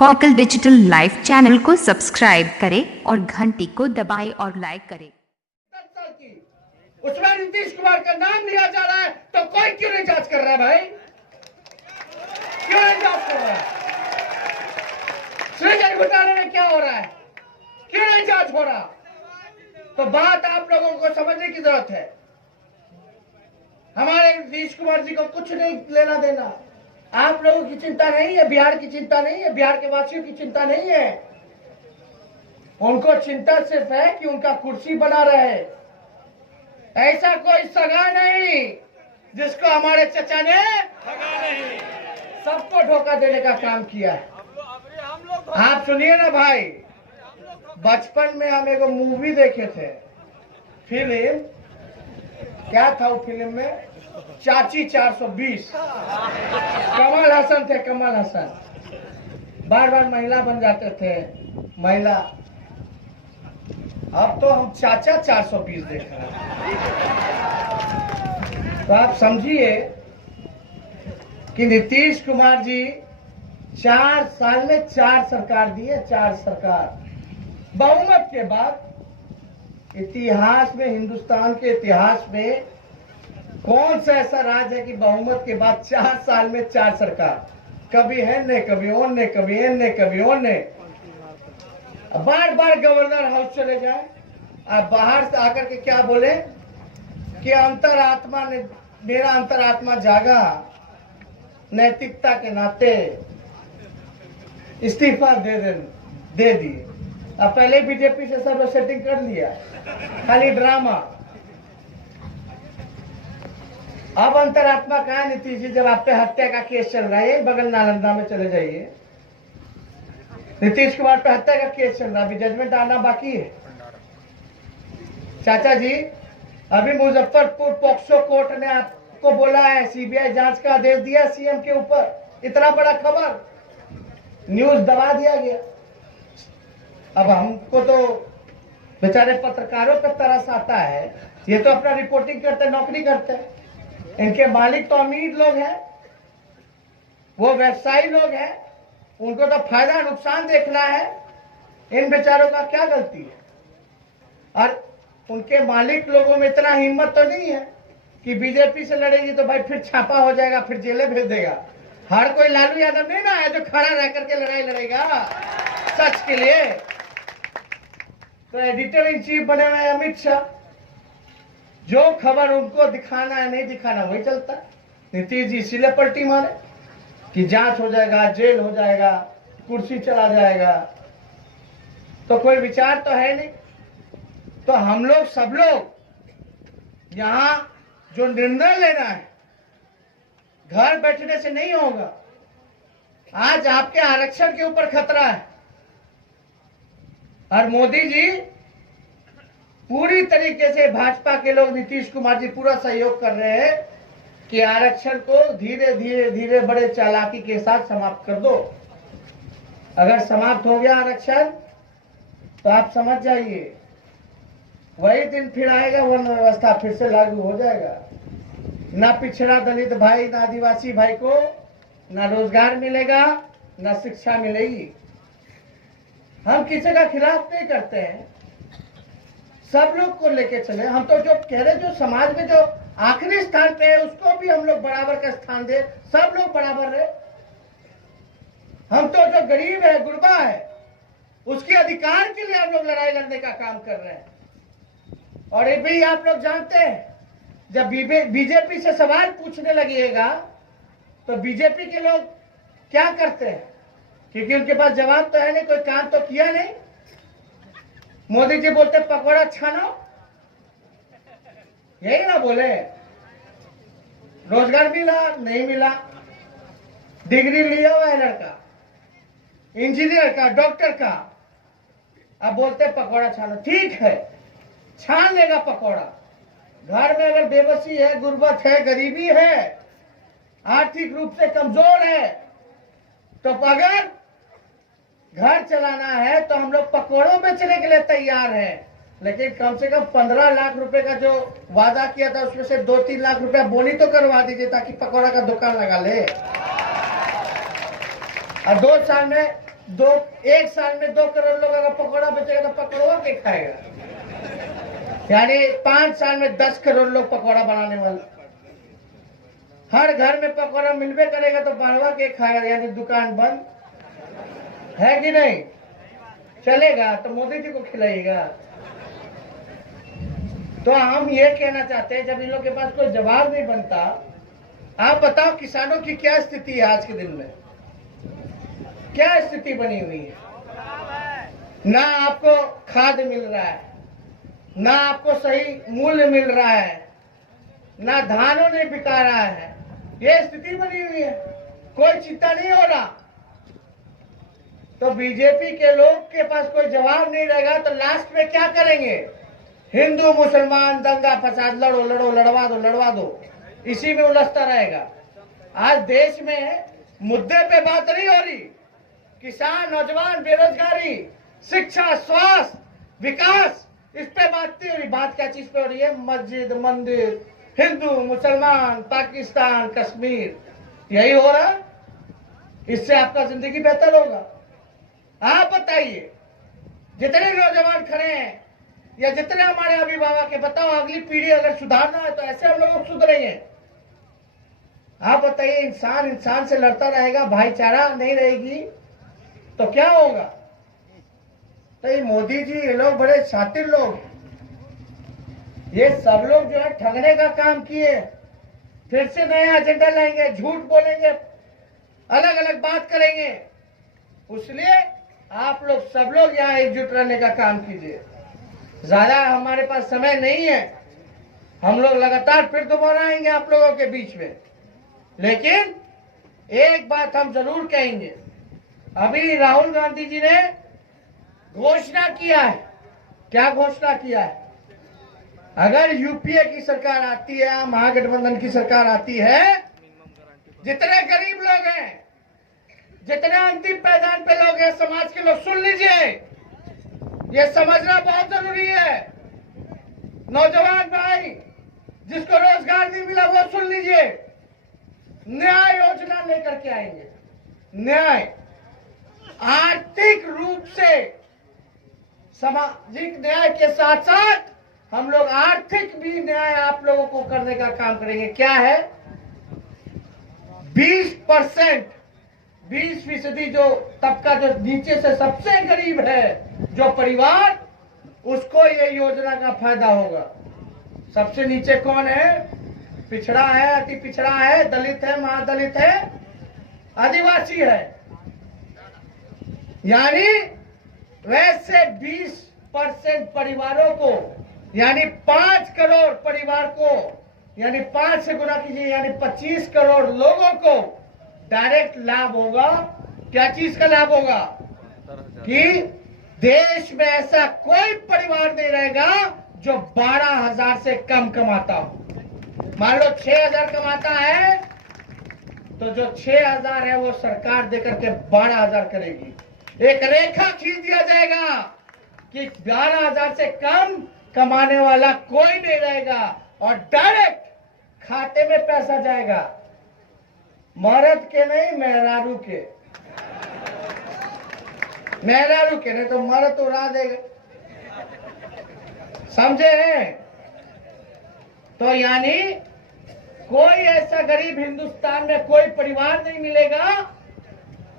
Cockle digital live channel को subscribe करें और घंटी को दबाएं और लाइक करें। उसमें नीतीश कुमार का नाम लिया जा रहा है तो कोई क्यों नहीं जांच कर रहा है भाई? क्यों नहीं जांच कर रहा है? सृजन घोटाले में क्या हो रहा है? क्यों नहीं जांच हो रहा? तो बात आप लोगों को समझने की जरूरत है। हमारे नीतीश कुमार जी को कुछ नहीं लेना देना। आप लोगों की चिंता नहीं है, बिहार की चिंता नहीं है, बिहार के वासियों की चिंता नहीं है। उनको चिंता सिर्फ है कि उनका कुर्सी बना रहे। ऐसा कोई सगा नहीं जिसको हमारे चचा ने सबको धोखा देने का काम किया है। आप सुनिए ना भाई, बचपन में हम एक मूवी देखे थे, फिल्म क्या था वो फिल्म में? चाची 420। कमल हसन थे, कमल हसन बार बार महिला बन जाते थे, महिला। अब तो हम चाचा 420 देख रहे हैं। तो आप समझिए कि नीतीश कुमार जी 4 साल में 4 सरकार दी है, 4 सरकार। बहुमत के बाद इतिहास में, हिंदुस्तान के इतिहास में कौन सा ऐसा राज्य है कि बहुमत के बाद 4 साल में 4 सरकार? कभी है ने, कभी ओन ने, कभी एन ने, कभी ओन ने। बार बार गवर्नर हाउस चले जाए, आप बाहर से आकर के क्या बोले कि अंतरात्मा ने, मेरा अंतरात्मा जागा, नैतिकता के नाते इस्तीफा दे दिए। अब पहले बीजेपी से सब सेटिंग कर लिया, खाली ड्रामा। अब अंतरात्मा कहाँ नीतीश जी? जब आप पे हत्या का केस चल रहा है, बगल नालंदा में चले जाइए, नीतीश कुमार पे हत्या का केस चल रहा है, अभी जजमेंट आना बाकी है। चाचा जी, अभी मुजफ्फरपुर पॉक्सो कोर्ट ने आपको बोला है, सीबीआई जांच का आदेश दिया सीएम के ऊपर। इतना बड़ा खबर, न्यूज दबा दिया गया। अब हमको तो बेचारे पत्रकारों पर तरस आता है। ये तो अपना रिपोर्टिंग करते, नौकरी करते हैं। इनके मालिक तो अमीर लोग हैं, वो व्यवसायी लोग हैं, उनको तो फायदा नुकसान देखना है। इन बेचारों का क्या गलती है? और उनके मालिक लोगों में इतना हिम्मत तो नहीं है कि बीजेपी से लड़ेगी तो भाई फिर छापा हो जाएगा, फिर जेलें भेज देगा। हर कोई लालू यादव नहीं ना है जो खड़ा रह करके लड़ाई लड़ेगा सच के लिए। तो एडिटर इन चीफ बने हुए अमित शाह, जो खबर उनको दिखाना है, नहीं दिखाना वही चलता है। नीतीश जी इसीलिए पलटी मारे कि जांच हो जाएगा, जेल हो जाएगा, कुर्सी चला जाएगा। तो कोई विचार तो है नहीं। तो हम लोग, सब लोग यहां जो निर्णय लेना है, घर बैठने से नहीं होगा। आज आपके आरक्षण के ऊपर खतरा है और मोदी जी पूरी तरीके से, भाजपा के लोग, नीतीश कुमार जी पूरा सहयोग कर रहे हैं कि आरक्षण को धीरे धीरे धीरे बड़े चालाकी के साथ समाप्त कर दो। अगर समाप्त हो गया आरक्षण तो आप समझ जाइए वही दिन फिर आएगा, वर्ण व्यवस्था फिर से लागू हो जाएगा। ना पिछड़ा दलित भाई, ना आदिवासी भाई को ना रोजगार मिलेगा, ना शिक्षा मिलेगी। हम किसी का खिलाफ नहीं करते हैं, सब लोग को लेके चले। हम तो जो कह रहे, जो समाज में जो आखिरी स्थान पे है उसको भी हम लोग बराबर का स्थान दे, सब लोग बराबर रहे। हम तो जो गरीब है, गुरबा है, उसके अधिकार के लिए हम लोग लड़ाई लड़ने का काम कर रहे हैं। और ये भी आप लोग जानते हैं, जब बीजेपी से सवाल पूछने लगेगा तो बीजेपी के लोग क्या करते हैं? क्योंकि उनके पास जवाब तो है नहीं, कोई काम तो किया नहीं। मोदी जी बोलते पकौड़ा छानो, यही ना बोले। रोजगार मिला नहीं मिला, डिग्री लिया हुआ है लड़का, इंजीनियर का, डॉक्टर का, अब बोलते पकौड़ा छानो। ठीक है, छान लेगा पकौड़ा। घर में अगर बेबसी है, गुर्बत है, गरीबी है, आर्थिक रूप से कमजोर है, तो अगर घर चलाना है तो हम लोग पकौड़ों बेचने के लिए तैयार हैं। लेकिन कम से कम 15 लाख रुपए का जो वादा किया था उसमें से 2-3 लाख रुपया बोनी तो करवा दीजिए ताकि पकौड़ा का दुकान लगा ले। और 2 साल में एक साल में 2 करोड़ लोग अगर पकौड़ा बेचेगा तो पकौड़ा के खाएगा, यानी 5 साल में 10 करोड़ लोग पकौड़ा बनाने वाले। हर घर में पकौड़ा मिलबे करेगा तो बनवा के खाएगा, यानी दुकान बंद है कि नहीं? चलेगा तो मोदी जी को खिलाइएगा। तो हम ये कहना चाहते हैं, जब इन लोग के पास कोई जवाब नहीं बनता, आप बताओ किसानों की क्या स्थिति है आज के दिन में, क्या स्थिति बनी हुई है? ना आपको खाद मिल रहा है, ना आपको सही मूल्य मिल रहा है, ना धानों ने बिका रहा है, ये स्थिति बनी हुई है, कोई चिंता नहीं हो रहा। तो बीजेपी के लोग के पास कोई जवाब नहीं रहेगा तो लास्ट में क्या करेंगे? हिंदू मुसलमान दंगा फसाद, लड़ो लड़ो लड़वा दो, इसी में उलझता रहेगा। आज देश में मुद्दे पे बात नहीं हो रही, किसान, नौजवान, बेरोजगारी, शिक्षा, स्वास्थ्य, विकास, इस पे बात नहीं हो रही। बात क्या चीज पे हो रही है? मस्जिद, मंदिर, हिंदू, मुसलमान, पाकिस्तान, कश्मीर, यही हो रहा। इससे आपका जिंदगी बेहतर होगा? आप बताइए, जितने नौजवान खड़े हैं या जितने हमारे अभिभावक के, बताओ अगली पीढ़ी अगर सुधारना है तो ऐसे हम लोग सुधरेंगे? आप बताइए, इंसान से लड़ता रहेगा, भाईचारा नहीं रहेगी तो क्या होगा? तो ये मोदी जी, ये लोग बड़े शातिर लोग, ये सब लोग जो है ठगने का काम किए, फिर से नया एजेंडा लाएंगे, झूठ बोलेंगे, अलग अलग बात करेंगे। इसलिए आप लोग सब लोग यहाँ एकजुट रहने का काम कीजिए। ज्यादा हमारे पास समय नहीं है, हम लोग लगातार फिर दोबारा आएंगे आप लोगों के बीच में, लेकिन एक बात हम जरूर कहेंगे। अभी राहुल गांधी जी ने घोषणा किया है, क्या घोषणा किया है? अगर यूपीए की सरकार आती है, महागठबंधन की सरकार आती है, जितने गरीब लोग हैं, जितने अंतिम पायदान पे लोग हैं, समाज के लोग, सुन लीजिए, ये समझना बहुत जरूरी है। नौजवान भाई, जिसको रोजगार नहीं मिला वो सुन लीजिए, न्याय योजना लेकर के आएंगे। न्याय, आर्थिक रूप से सामाजिक न्याय के साथ साथ हम लोग आर्थिक भी न्याय आप लोगों को करने का काम करेंगे। क्या है? 20% 20% जो तबका, जो नीचे से सबसे गरीब है, जो परिवार, उसको ये योजना का फायदा होगा। सबसे नीचे कौन है? पिछड़ा है, अति पिछड़ा है, दलित है, महादलित है, आदिवासी है। यानी वैसे 20% परिवारों को, यानी 5 करोड़ परिवार को, यानी 5 से गुना कीजिए, यानी 25 करोड़ लोगों को डायरेक्ट लाभ होगा। क्या चीज का लाभ होगा? कि देश में ऐसा कोई परिवार नहीं रहेगा जो 12,000 से कम कमाता हो। मान लो 6,000 कमाता है, तो जो 6,000 है वो सरकार देकर के 12,000 करेगी। एक रेखा खींच दिया जाएगा कि 12,000 से कम कमाने वाला कोई नहीं रहेगा और डायरेक्ट खाते में पैसा जाएगा। मर्द के नहीं, मेहरारू के, मेहरारू के नहीं तो मर्द उड़ा देगा, समझे हैं? तो यानी कोई ऐसा गरीब हिंदुस्तान में कोई परिवार नहीं मिलेगा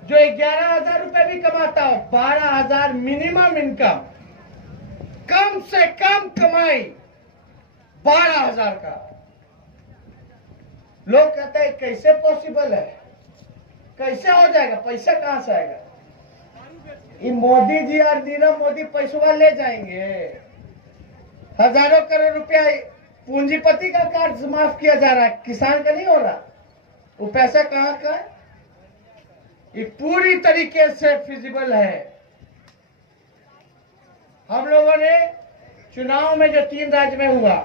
जो 11,000 रुपए भी कमाता हो। 12,000 मिनिमम इनकम, कम से कम कमाई 12,000 का। लोग कहते हैं कैसे पॉसिबल है, कैसे हो जाएगा, पैसा कहां से आएगा? ये मोदी जी और नीरव मोदी पैसा ले जाएंगे। हजारों करोड़ रुपया पूंजीपति का कर्ज माफ किया जा रहा है, किसान का नहीं हो रहा। वो पैसा कहां का है? ये पूरी तरीके से फिजिबल है। हम लोगों ने चुनाव में जो 3 राज्य में हुआ,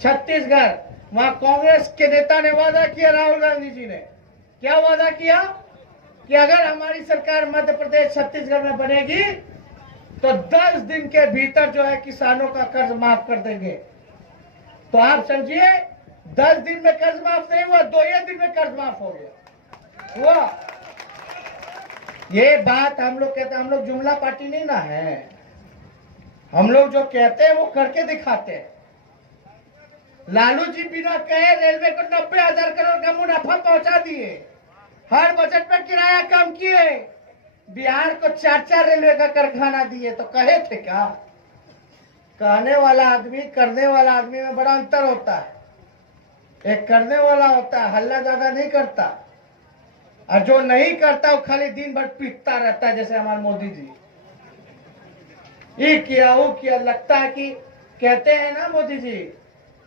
छत्तीसगढ़, वहां कांग्रेस के नेता ने वादा किया, राहुल गांधी जी ने क्या वादा किया कि अगर हमारी सरकार मध्य प्रदेश छत्तीसगढ़ में बनेगी तो 10 दिन के भीतर जो है किसानों का कर्ज माफ कर देंगे। तो आप समझिए, 10 दिन में कर्ज माफ नहीं हुआ, 2 दिन में कर्ज माफ हो गया। हुआ ये बात हम लोग कहते हैं, हम लोग जुमला पार्टी नहीं ना है। हम लोग जो कहते हैं वो करके दिखाते हैं। लालू जी बिना कहे रेलवे को 90,000 करोड़ का मुनाफा पहुंचा दिए, हर बजट में किराया कम किए, बिहार को 4 रेलवे का कारखाना दिए। तो कहे थे क्या? कहने वाला आदमी करने वाला आदमी में बड़ा अंतर होता है। एक करने वाला होता है, हल्ला ज्यादा नहीं करता, और जो नहीं करता वो खाली दिन भर पीटता रहता है। जैसे हमारे मोदी जी, ये किया वो किया। लगता है कि कहते हैं ना मोदी जी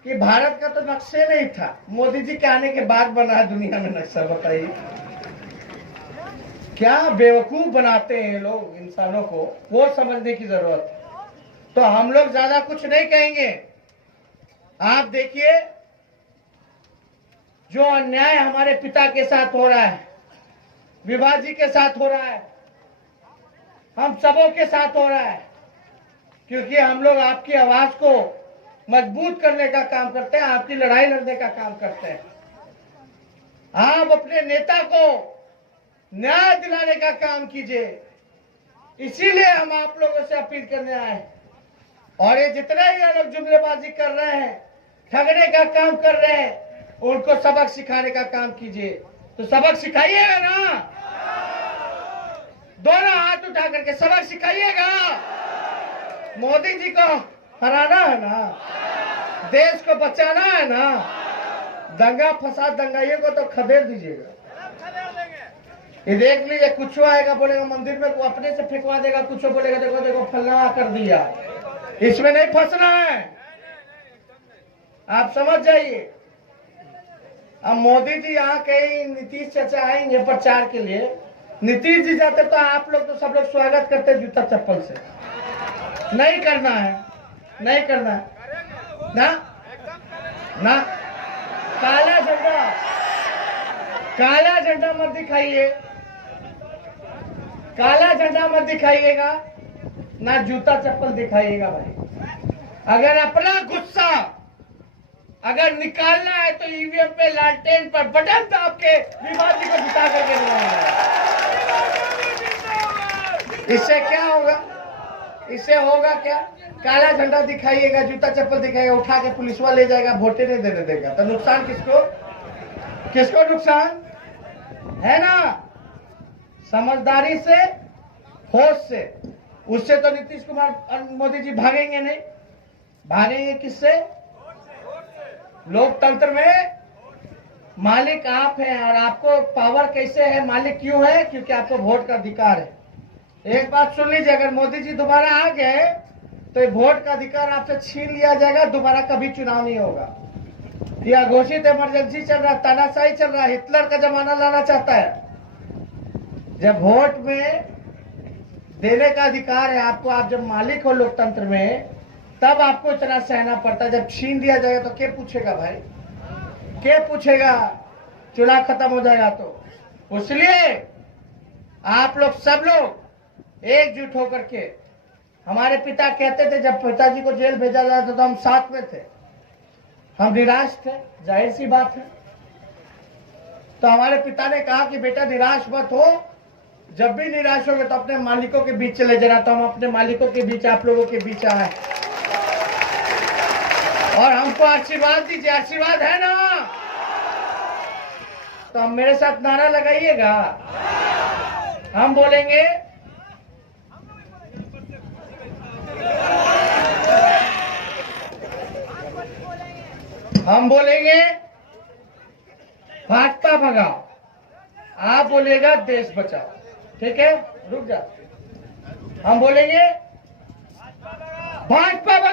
कि भारत का तो नक्शे नहीं था, मोदी जी के आने के बाद बना है दुनिया में नक्शा। बताइए क्या बेवकूफ बनाते हैं लोग इंसानों को, वो समझने की जरूरत है। तो हम लोग ज्यादा कुछ नहीं कहेंगे। आप देखिए जो अन्याय हमारे पिता के साथ हो रहा है, विभा जी के साथ हो रहा है, हम सबों के साथ हो रहा है, क्योंकि हम लोग आपकी आवाज को मजबूत करने का काम करते हैं, आपकी लड़ाई लड़ने का काम करते हैं। आप अपने नेता को न्याय दिलाने का काम कीजिए, इसीलिए हम आप लोगों से अपील करने आए हैं। और ये जितने ही लोग जुमलेबाजी कर रहे हैं, ठगने का काम कर रहे हैं, उनको सबक सिखाने का काम कीजिए। तो सबक सिखाइएगा ना, दोनों हाथ उठा करके सबक सिखाइएगा। मोदी जी को हराना है ना, देश को बचाना है ना, दंगा फसाद दंगाइयों को तो खदेड़ दीजिएगा। ये देख लीजिए, कुछ आएगा बोलेगा मंदिर में, को अपने से फेंकवा देगा, कुछ बोलेगा देखो देखो फलना कर दिया। इसमें नहीं फंसना है, आप समझ जाइए। अब मोदी जी यहाँ कहीं नीतीश चाचा आएंगे प्रचार के लिए, नीतीश जी जाते तो आप लोग तो सब लोग स्वागत करते जूता चप्पल से। नहीं करना है, नहीं करना है ना, ना। काला झंडा, काला झंडा मत दिखाइए, काला झंडा मत दिखाइएगा, ना जूता चप्पल दिखाइएगा भाई। अगर अपना गुस्सा अगर निकालना है तो ईवीएम पे लालटेन पर बटन दाब के विभाजी को जिता करके दिलाएंगे। इससे क्या होगा? इससे होगा क्या? काला झंडा दिखाइएगा, जूता चप्पल दिखाएगा, उठा के पुलिस वाला ले जाएगा, वोटे नहीं देने देगा। तो नुकसान किसको? किसको नुकसान है ना? समझदारी से, होश से। उससे तो नीतीश कुमार मोदी जी भागेंगे नहीं। भागेंगे किससे? लोकतंत्र में मालिक आप हैं, और आपको पावर कैसे है, मालिक क्यों है? क्योंकि आपको वोट का अधिकार है। एक बात सुन लीजिए, अगर मोदी जी दोबारा आ गए तो ये वोट का अधिकार आपसे छीन लिया जाएगा, दोबारा कभी चुनाव नहीं होगा। यह घोषित इमरजेंसी चल रहा है, तानाशाही चल रहा है, हिटलर का जमाना लाना चाहता है। जब वोट में देने का अधिकार है आपको, आप जब मालिक हो लोकतंत्र में, तब आपको इतना सहना पड़ता है। जब छीन दिया जाएगा तो क्या पूछेगा भाई? क्या पूछेगा? चुनाव खत्म हो जाएगा तो। इसलिए आप लोग सब लोग एकजुट होकर के, हमारे पिता कहते थे जब पिताजी को जेल भेजा जाता था तो हम साथ में थे, हम निराश थे, जाहिर सी बात है। तो हमारे पिता ने कहा कि बेटा निराश मत हो, जब भी निराश होगे तो अपने मालिकों के बीच चले जाना। तो हम अपने मालिकों के बीच, आप लोगों के बीच आए और हमको आशीर्वाद दीजिए। आशीर्वाद है ना? तो हम मेरे साथ नारा लगाइएगा, हम बोलेंगे भाजपा भगाओ, आप बोलेगा देश बचाओ। ठीक है, रुक जा। हम बोलेंगे भाजपा भगाओ।